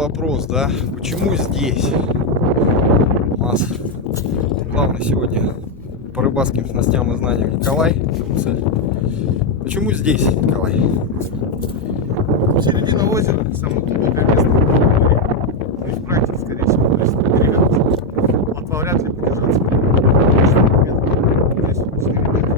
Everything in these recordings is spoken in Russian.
вопрос, да? Почему здесь? У нас главный сегодня по рыбацким снастям и знаниям Николай. Почему здесь, Николай? Середина озера, самое глубокое место. То есть практика, скорее всего, то есть перевернуться. Плотва вряд ли подержаться. Здесь 4 метра.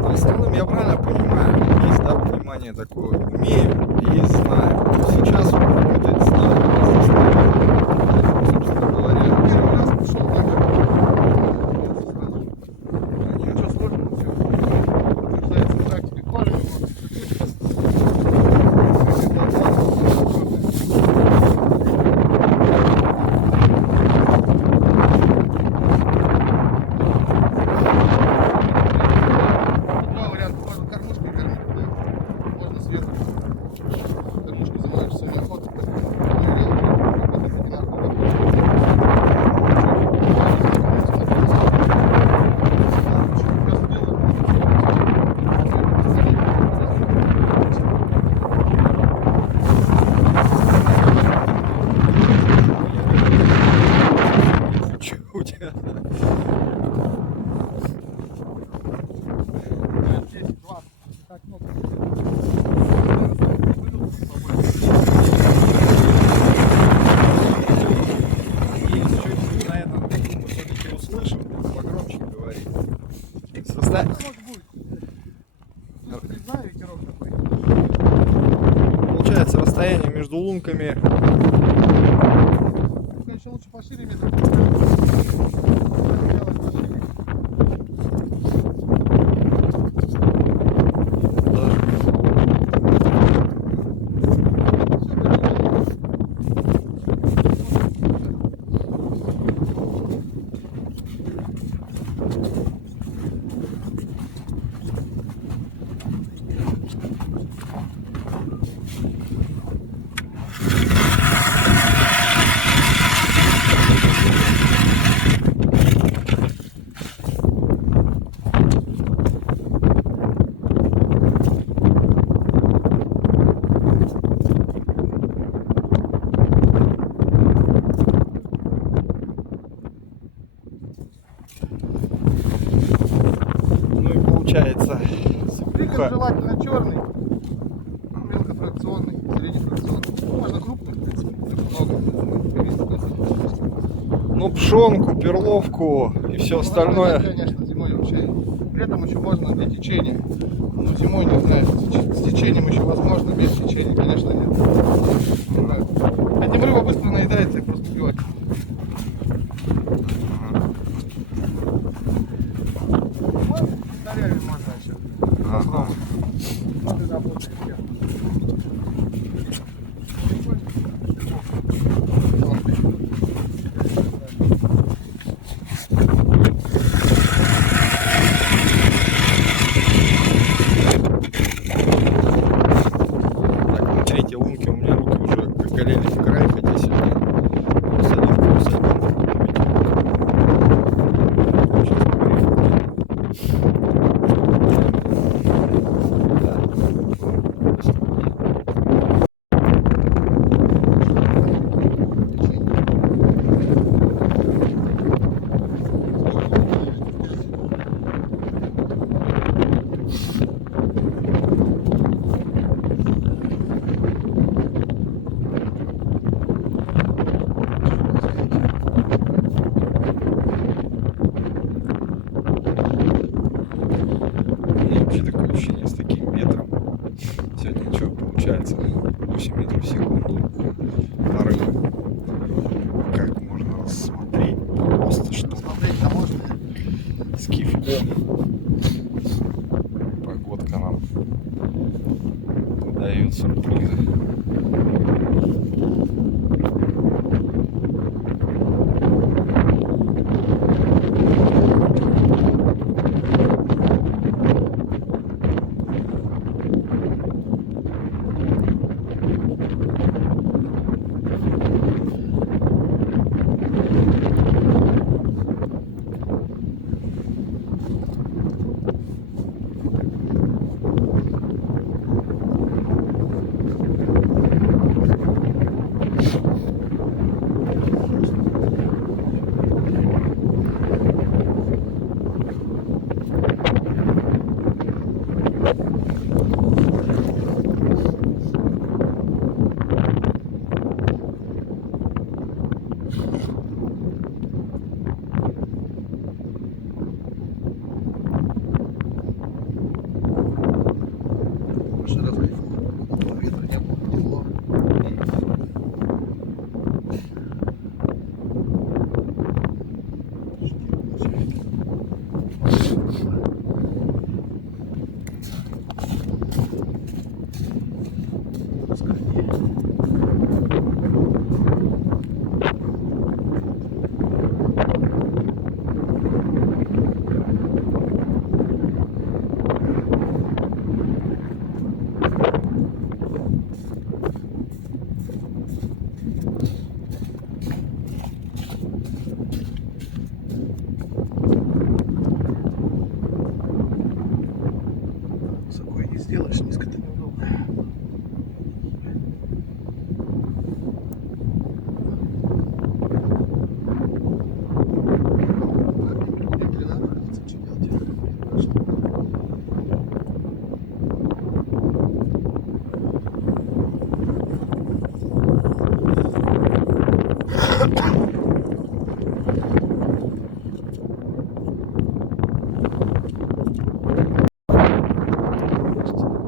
В основном я правильно понимаю, есть, да, понимание такое, умею и знаю. Сейчас он работает с нами, собственно говоря. Первый раз пришел на гору. Понятно. Ничего сложного, все. Подтверждается практикой. Правильно, два варианта. Можно кормушкой кормить, можно сверху. Кормушкой занимаешься самой охотой. Чуть. Услышим, погромче говори. Получается, расстояние между лунками. Конечно, лучше пошире метр. Ну и получается Прикор желательно черный, мелкофракционный, среднефракционный. Можно крупный, в принципе, много. ну пшенку, перловку и все остальное. Конечно, зимой вообще. Летом еще можно для течения. Но зимой не знаю, с течением еще возможно, без течения, конечно, нет. Этим рыба быстро наедается и просто убивать. Можно еще. Ага. Вот и работает. Так, на третьей лунке у меня руки уже оголели в край, хотя сегодня плюс один. Сейчас вообще такое ощущение с таким ветром. Сегодня что получается? 8 метров в секунду. Порыв. Как можно рассмотреть? Просто что Смотреть-то можно. с кивком. Погодка нам дает сюрпризы.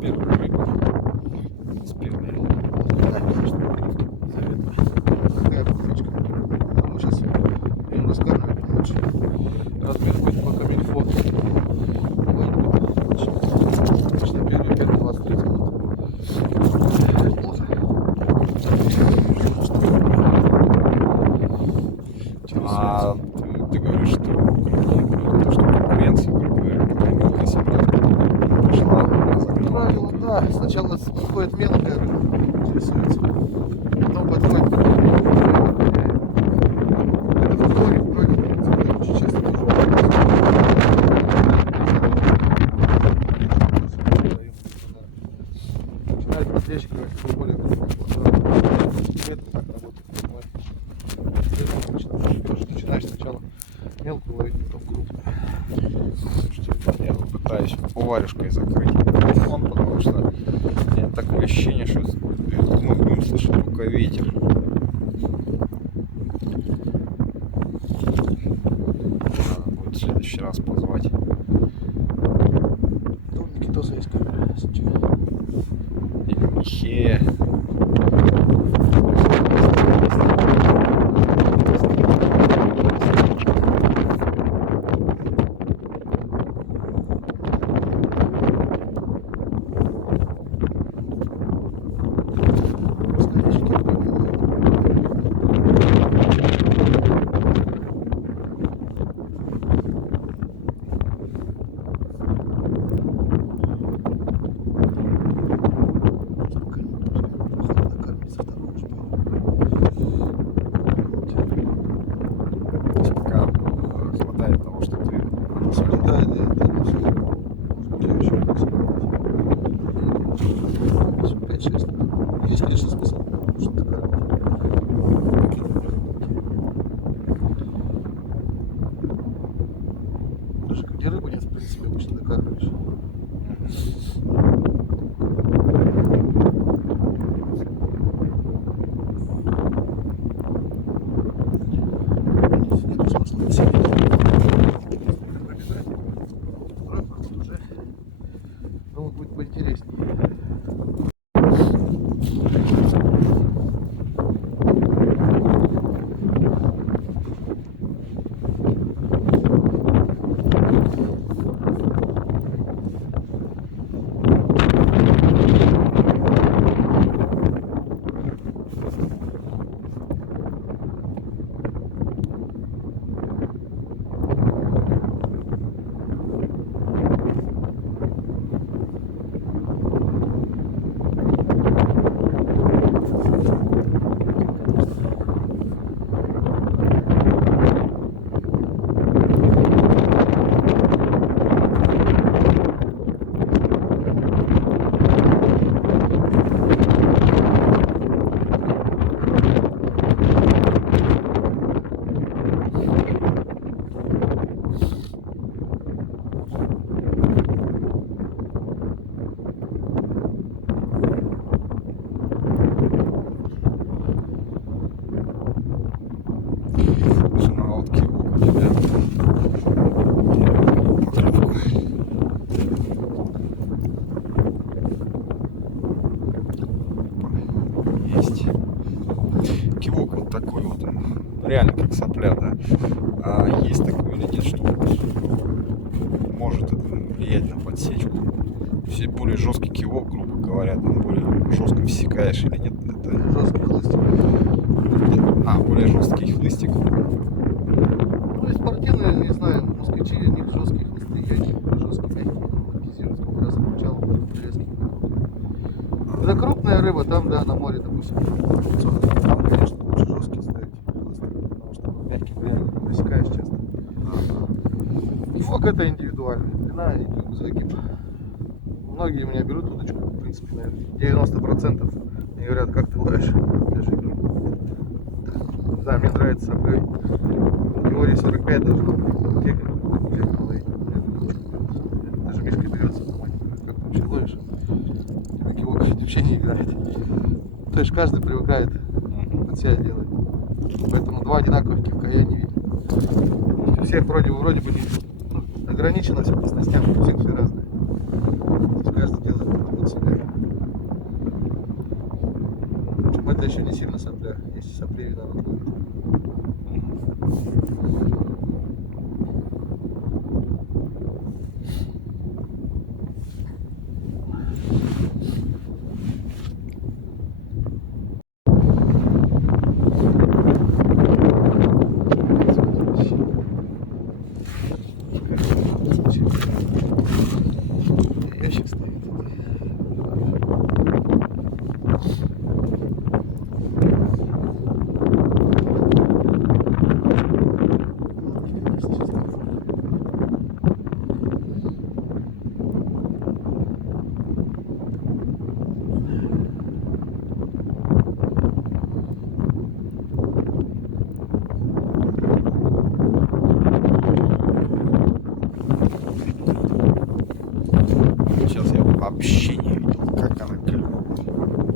Первая рыба. Успел я. Да, конечно. Такая покличка. Мы сейчас будем раскармливать лучше. Размер будет по камильфо. Конечно, первый 20-30 минут. Плохо. А ты говоришь, что то, что конкуренция, грубо говоря, пока мелкая собрать, пришла, разогнала. Правило, да. Сначала подходит мелкая рыба, интересуется. Потом подходит это второй, очень часто тоже. Начинает подстречь, короче, более крупный. Это так работает, понимаешь? Начинаешь сначала мелкую ловить, потом крупную. Слушайте, я пытаюсь варежкой закрыть телефон, потому что у меня такое ощущение, что мы будем слышать только ветер. Надо будет в следующий раз позвать. Да, у Никитоса есть камера, если что. Или Михея. Пока хватает того, что ты Да, это все. Может еще собрать. 5-6. Есть, конечно, смысл, что такая. Даже где рыбы нет, в принципе, обычно докармливаешь. Нету смысла на себе. Второй проход уже, думаю, будет поинтереснее. на лодке у тебя поклевку. Есть. Кивок вот такой вот, он реально как сопля, да. А есть такое или нет, что может это влиять на подсечку? Все более жесткий кивок, грубо говоря, там более жестко всекаешь или нет? Это Жесткий хлыстик. более жесткий хлыстик. Ну и спортивные, не знаю, москвичи, у них жесткие хлысты, я их жесткие, мягкие, амортизируют, сколько раз обучал, резкий. Когда крупная рыба, там, да, на море, допустим, там, конечно, лучше жесткие ставить хлысты, потому что мягкий реально просекаешь часто. Кивок это индивидуально, длина и загиб. Многие меня берут удочку, в принципе, наверное, 90%. Мне говорят, как ты ловишь? Я же говорю, да, мне нравится сопрей. В категории 45 должно быть. Текать ловить. Даже Мишка берется домой. Как ты вообще ловишь? Кивок вообще не играет. То есть каждый привыкает под себя делать. Поэтому два одинаковых кивка я не видел. У всех вроде бы ну, ограничено все по снастям, у всех все разное. То есть каждый делает под себя. Причем это еще не сильно сопля. Если сопли видно, вот. Ящик стоит. Сейчас я вообще не видел, как она клюнула.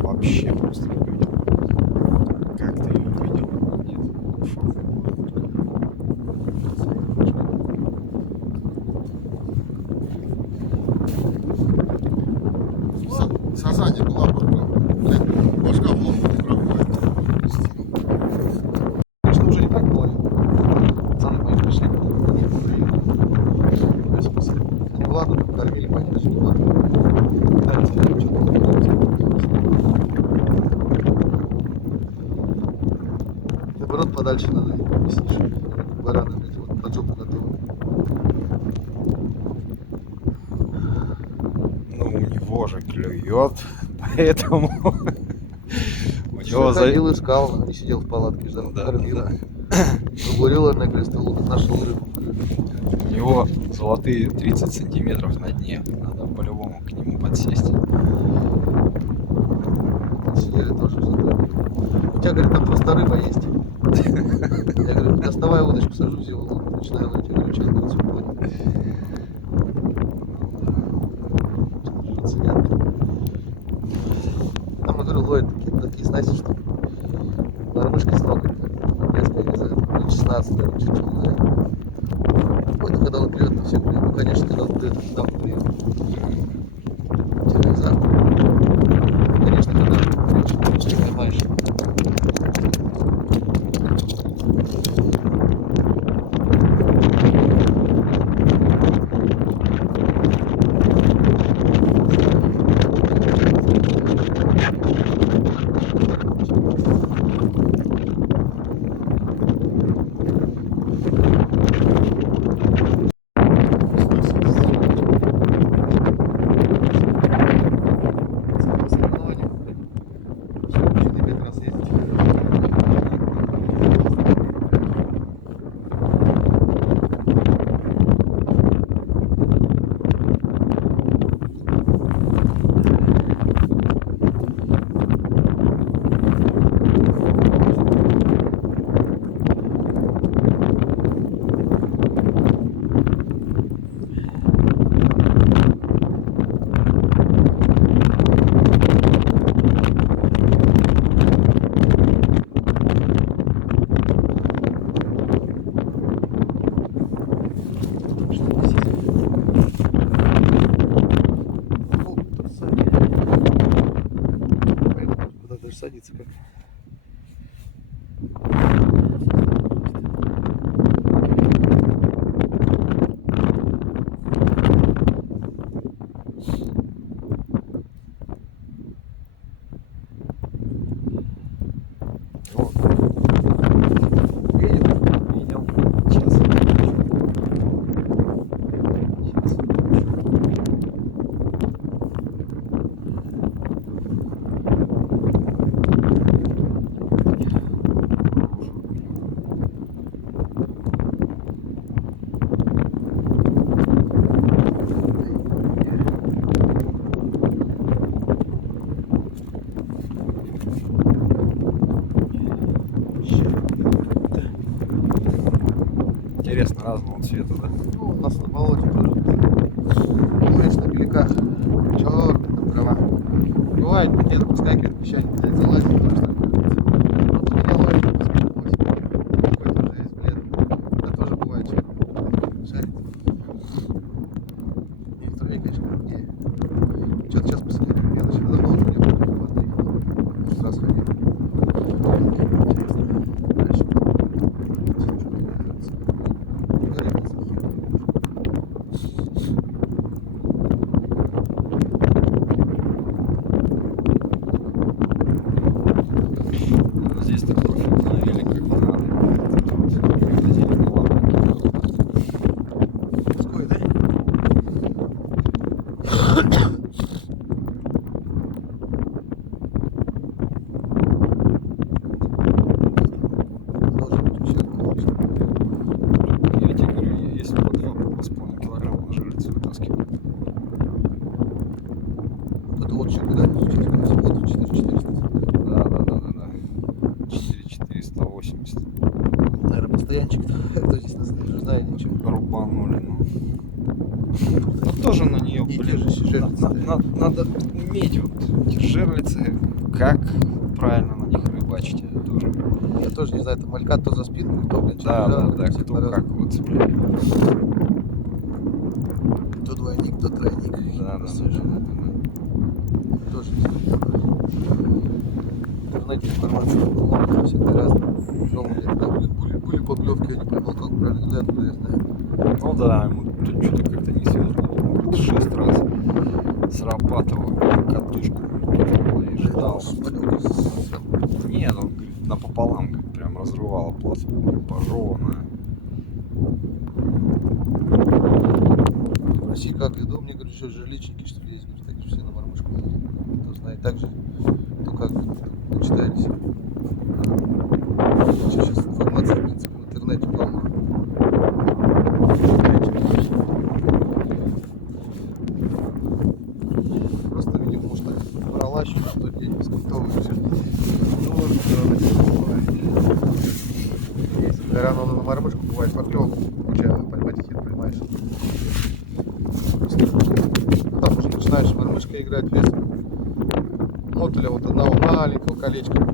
Вообще просто не видел. Как ты ее видел? Нет. Фу. Сазание была бы, башка в лоб не проходит. Конечно, уже не так было. Пацаны мои пришли. Они Владу там кормили, конечно, не Владу. Дайте мне наоборот, подальше надо висишь. Баранами эти вот под жопу готовы. Ну, у него же клюет, поэтому у него Ходил, искал, не сидел в палатке, ждал, кормила. Угорела на крестолу, нашел рыбу. у него золотые 30 сантиметров на дне. Надо по-любому к нему подсесть. Сидели тоже задали. У тебя, говорит, там просто рыба есть. Я говорю, доставай удочку, сажусь его, начинаю ловить. Я говорю, сейчас будет все понял. Там, я говорю, ловят такие снасти, что мормышка с ног, несколько, не знаю, 16, наверное, чуть-чуть, не знаю. Вот когда он клюет, то все клюет. Ну, конечно, когда он клюет, то там клюет. Завтра. Конечно, когда клюет, что поймаешь. Садится как. Вот. Видел? Видел. Сейчас. Интересно, разного цвета, да? Ну, у нас на болоте тоже. Ловишь на беляках. Черная там трава. Бывает, где-то проскакивает песчаник, залазит, потому что. Ну, ты не ловишь, раз ходил. Дальше. Здесь так профиль установили, как надо. Магазин лапки. Морской, да? Должен быть вообще классно. Я тебе говорю, если по 2,5 килограмма на жерлицу вытаскиваю. Это вот чек, да? 4400. Да. 4,480. Наверное, постоянчик. Кто здесь нас не знает ничего. Рубанули, ну. Ну тоже на нее, И блин, держишь жерлицы. надо уметь вот эти жерлицы, как правильно на них рыбачить, это тоже. Я тоже не знаю, это малька то за спинку, то, блин, Да, кто как вот цепляет. То двойник, то тройник. Да. Тоже не знаю. В интернете информация много, всегда разная. Были поклевки, я не понял, как правильно, да, откуда я знаю. Ну да, ему тут что-то как-то не свезло. 6 раз срабатывал катушку и ждал. Нет, он говорит, напополам говорит, прям разрывала платформу, пожеванная. Спроси, как иду, мне говорят, что жерличники, что ли, есть, говорят, так все на мормышку. Кто знает, так же, то как начитались. Сейчас информация, в принципе, в интернете полно. Просто, видимо, может, так пролащивать в тот день бесконтовый все. Если рано на мормышку бывает поклевку, получаю поймать хер, понимаешь? Ну, там уже начинаешь мормышкой играть, вес мотуля вот одного маленького колечка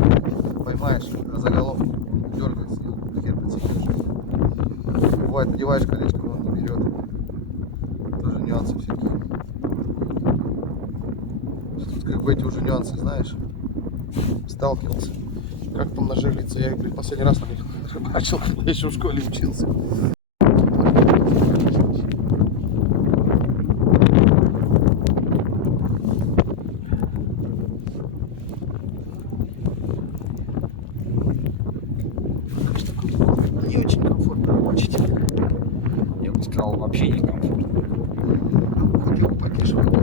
поймаешь, а заголовку дергается и хер подсекешь. Бывает, надеваешь колечко, он не берет. Тоже нюансы всякие. Тут как бы эти уже нюансы, знаешь, сталкивался. Как там на жерлице, я, блин, последний раз на них рыбачил, когда еще в школе учился. Не очень комфортно рыбачить. Я бы сказал, вообще некомфортно. Хотел бы потише вроде.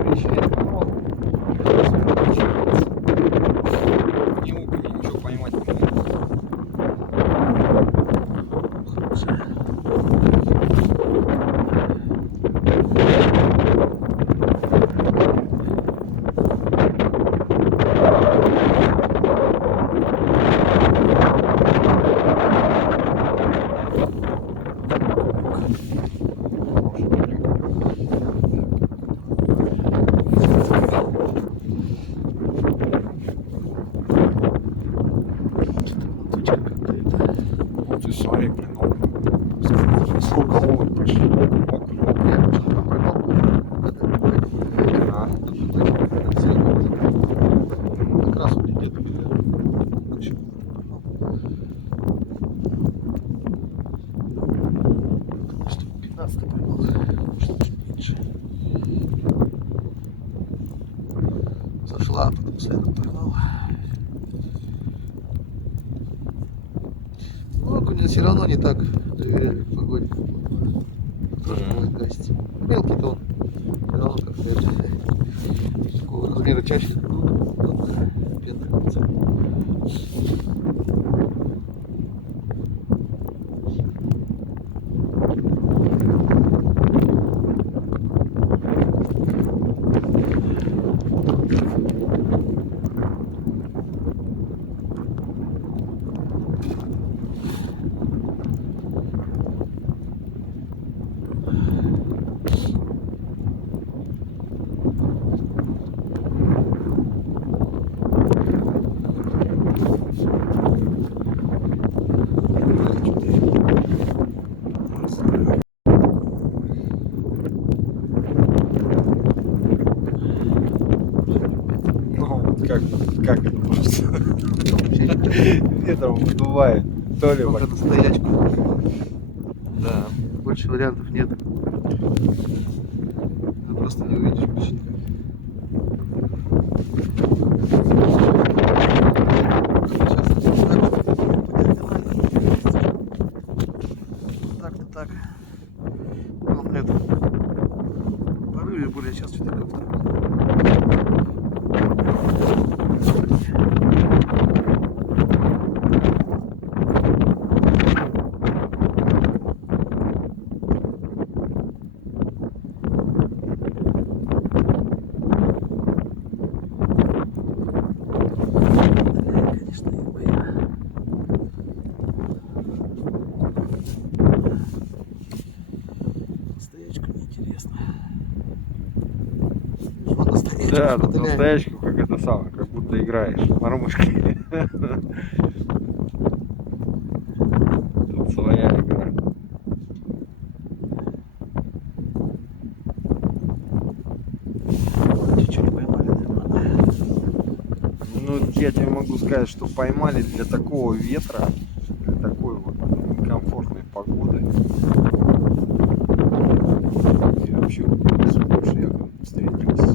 Приезжает народ, ни окуня, ничего поймать не может. Вот и смотри, блин, сколько ловок прошли, мокрый. Я почему там поймал? Как раз вот где-то короче, 15 поймал, может чуть меньше. Сошла, потом следом поймал. Ну, окунь все равно не так доверяю погоде. Тоже бывает гасить. Мелкий-то он все равно как-то это. Такого размера чаще тут пентается. как это может? Ветром выдувает. То ли Только на стоячку. Да, больше вариантов нет. Ты просто не увидишь больше никак. Так-то так. Ну, это. Порыве более часто что-то как-то. Конечно, не боя. Стоячку неинтересно. Вот на стоячку Да, тут смотрели. настоящую, как это самое, как будто играешь в мормышки. Тут своя игра. Чуть-чуть поймали, наверное. Ну, я тебе могу сказать, что поймали для такого ветра, для такой вот некомфортной погоды. И вообще, больше я встретились.